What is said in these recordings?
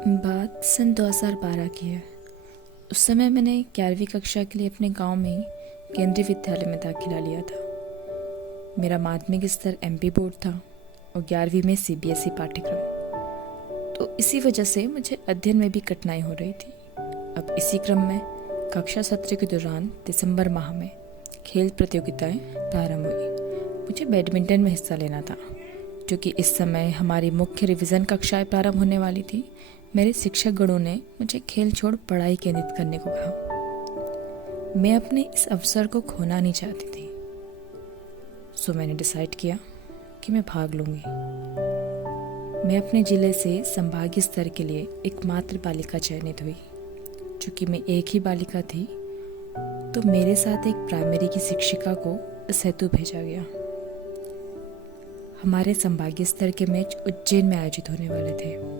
बात सन 2012 की है। उस समय मैंने 11वीं कक्षा के लिए अपने गांव में ही केंद्रीय विद्यालय में दाखिला लिया था। मेरा माध्यमिक स्तर एमपी बोर्ड था और 11वीं में सीबीएसई पाठ्यक्रम, तो इसी वजह से मुझे अध्ययन में भी कठिनाई हो रही थी। अब इसी क्रम में कक्षा सत्र के दौरान दिसंबर माह में खेल प्रतियोगिताएं प्रारंभ हुई। मुझे बैडमिंटन में हिस्सा लेना था, जो कि इस समय हमारी मुख्य रिवीजन कक्षाएं प्रारंभ होने वाली थी। मेरे शिक्षक गणों ने मुझे खेल छोड़ पढ़ाई केंद्रित करने को कहा। मैं अपने इस अवसर को खोना नहीं चाहती थी, सो मैंने डिसाइड किया कि मैं भाग लूंगी। मैं अपने जिले से संभागीय स्तर के लिए एकमात्र बालिका चयनित हुई। चूँकि मैं एक ही बालिका थी, तो मेरे साथ एक प्राइमरी की शिक्षिका को इस हेतु भेजा गया। हमारे संभागीय स्तर के मैच उज्जैन में आयोजित होने वाले थे।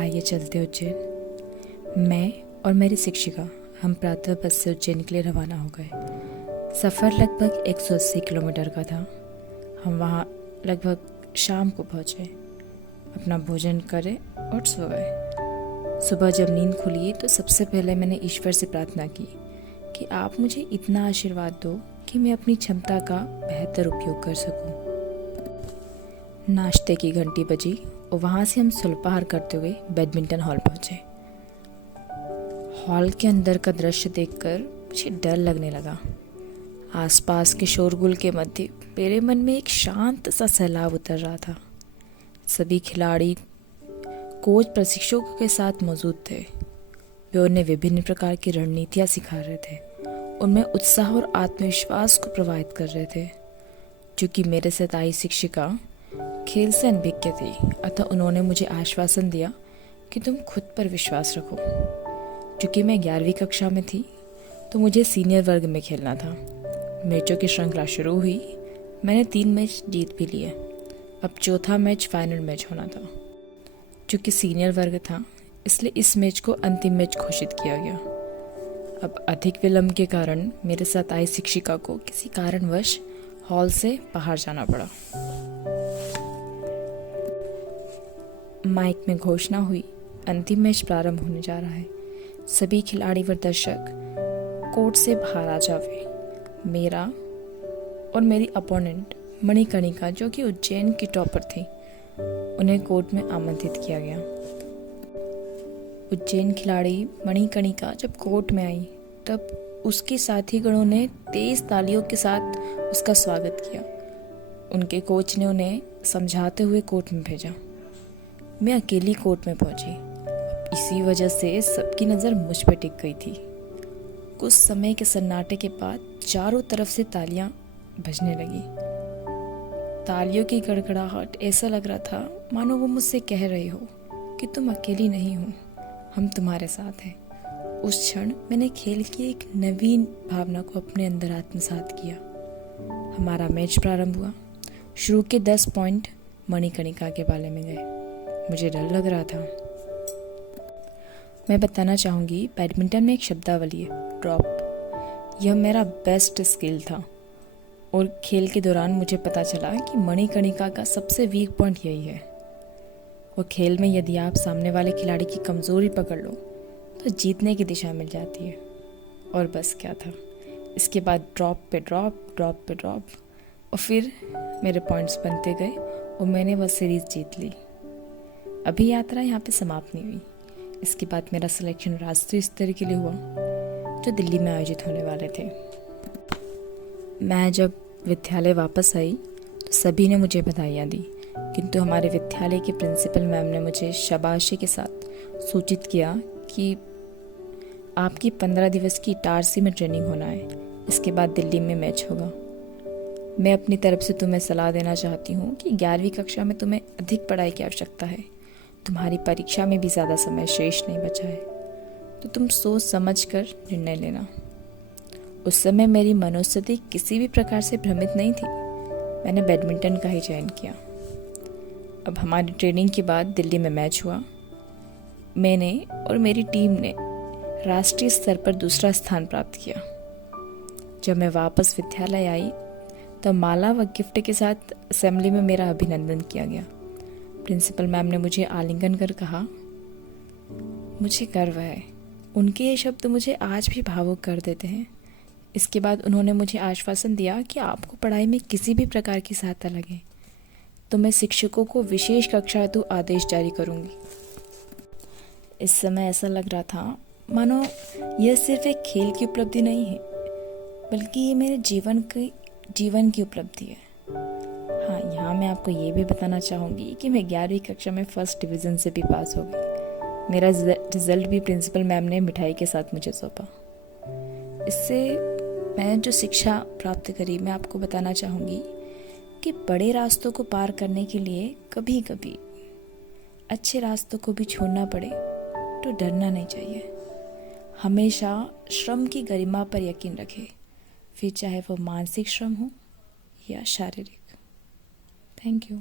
आइए चलते उज्जैन। मैं और मेरी शिक्षिका हम प्रातः बस से उज्जैन के लिए रवाना हो गए। सफ़र लगभग 180 किलोमीटर का था। हम वहाँ लगभग शाम को पहुँचे, अपना भोजन करे और सो गए। सुबह जब नींद खुली तो सबसे पहले मैंने ईश्वर से प्रार्थना की कि आप मुझे इतना आशीर्वाद दो कि मैं अपनी क्षमता का बेहतर उपयोग कर सकूं। नाश्ते की घंटी बजी और वहाँ से हम सुल्पाहार करते हुए बैडमिंटन हॉल पहुँचे। हॉल के अंदर का दृश्य देखकर मुझे डर लगने लगा। आसपास के शोरगुल के मध्य मेरे मन में एक शांत सा सैलाब उतर रहा था। सभी खिलाड़ी कोच प्रशिक्षकों के साथ मौजूद थे। वे उन्हें विभिन्न प्रकार की रणनीतियाँ सिखा रहे थे। उनमें उत्साह और आत्मविश्वास को प्रभावित कर रहे थे। चूँकि मेरे साथ आई शिक्षिका खेल से अनभिज्ञ थी, अतः उन्होंने मुझे आश्वासन दिया कि तुम खुद पर विश्वास रखो। चूँकि मैं 11वीं कक्षा में थी, तो मुझे सीनियर वर्ग में खेलना था। मैचों की श्रृंखला शुरू हुई। मैंने 3 मैच जीत भी लिए। अब चौथा मैच फाइनल मैच होना था। चूँकि सीनियर वर्ग था, इसलिए इस मैच को अंतिम मैच घोषित किया गया। अब अधिक विलंब के कारण मेरे साथ आई शिक्षिका को किसी कारणवश हॉल से बाहर जाना पड़ा। माइक में घोषणा हुई, अंतिम मैच प्रारंभ होने जा रहा है। सभी खिलाड़ी व दर्शक कोर्ट से बाहर आ जावे। मेरा और मेरी अपोनेंट मणिकर्णिका, जो कि उज्जैन की टॉपर थी, उन्हें कोर्ट में आमंत्रित किया गया। उज्जैन खिलाड़ी मणिकर्णिका जब कोर्ट में आई, तब उसके साथी गणों ने तेज तालियों के साथ उसका स्वागत किया। उनके कोच ने उन्हें समझाते हुए कोर्ट में भेजा। मैं अकेली कोर्ट में पहुंची। इसी वजह से सबकी नज़र मुझ पर टिक गई थी। कुछ समय के सन्नाटे के बाद चारों तरफ से तालियां बजने लगी। तालियों की गड़गड़ाहट ऐसा लग रहा था मानो वो मुझसे कह रहे हो कि तुम अकेली नहीं हो, हम तुम्हारे साथ हैं। उस क्षण मैंने खेल की एक नवीन भावना को अपने अंदर आत्मसात किया। हमारा मैच प्रारंभ हुआ। शुरू के 10 पॉइंट मणिकर्णिका के बाले में गए। मुझे डर लग रहा था। मैं बताना चाहूँगी, बैडमिंटन में एक शब्दावली है, ड्रॉप। यह मेरा बेस्ट स्किल था और खेल के दौरान मुझे पता चला कि मणिकर्णिका का सबसे वीक पॉइंट यही है। और खेल में यदि आप सामने वाले खिलाड़ी की कमज़ोरी पकड़ लो तो जीतने की दिशा मिल जाती है। और बस क्या था, इसके बाद ड्रॉप पे ड्रॉप, ड्रॉप पे ड्रॉप, और फिर मेरे पॉइंट्स बनते गए और मैंने वह सीरीज़ जीत ली। अभी यात्रा यहाँ पे समाप्त नहीं हुई। इसके बाद मेरा सिलेक्शन राष्ट्रीय स्तर के लिए हुआ, जो दिल्ली में आयोजित होने वाले थे। मैं जब विद्यालय वापस आई तो सभी ने मुझे बधाइयाँ दी, किंतु हमारे विद्यालय के प्रिंसिपल मैम ने मुझे शाबाशी के साथ सूचित किया कि आपकी 15 दिवस की इटारसी में ट्रेनिंग होना है। इसके बाद दिल्ली में मैच होगा। मैं अपनी तरफ से तुम्हें सलाह देना चाहती हूँ कि 11वीं कक्षा में तुम्हें अधिक पढ़ाई की आवश्यकता है। तुम्हारी परीक्षा में भी ज़्यादा समय शेष नहीं बचा है, तो तुम सोच समझ कर निर्णय लेना। उस समय मेरी मनोस्थिति किसी भी प्रकार से भ्रमित नहीं थी। मैंने बैडमिंटन का ही चयन किया। अब हमारी ट्रेनिंग के बाद दिल्ली में मैच हुआ। मैंने और मेरी टीम ने राष्ट्रीय स्तर पर दूसरा स्थान प्राप्त किया। जब मैं वापस विद्यालय आई तब माला व गिफ्ट के साथ असेंबली में मेरा अभिनंदन किया गया। प्रिंसिपल मैम ने मुझे आलिंगन कर कहा, मुझे गर्व है। उनके ये शब्द मुझे आज भी भावुक कर देते हैं। इसके बाद उन्होंने मुझे आश्वासन दिया कि आपको पढ़ाई में किसी भी प्रकार की सहायता लगे तो मैं शिक्षकों को विशेष कक्षा हेतु आदेश जारी करूंगी। इस समय ऐसा लग रहा था मानो यह सिर्फ एक खेल की उपलब्धि नहीं है, बल्कि ये मेरे जीवन की उपलब्धि है। हाँ, यहाँ मैं आपको ये भी बताना चाहूँगी कि मैं 11वीं कक्षा में फर्स्ट डिवीज़न से भी पास हो गई। मेरा रिज़ल्ट भी प्रिंसिपल मैम ने मिठाई के साथ मुझे सौंपा। इससे मैंने जो शिक्षा प्राप्त करी, मैं आपको बताना चाहूँगी कि बड़े रास्तों को पार करने के लिए कभी कभी अच्छे रास्तों को भी छोड़ना पड़े तो डरना नहीं चाहिए। हमेशा श्रम की गरिमा पर यकीन रखें, फिर चाहे वो मानसिक श्रम हो या शारीरिक। Thank you.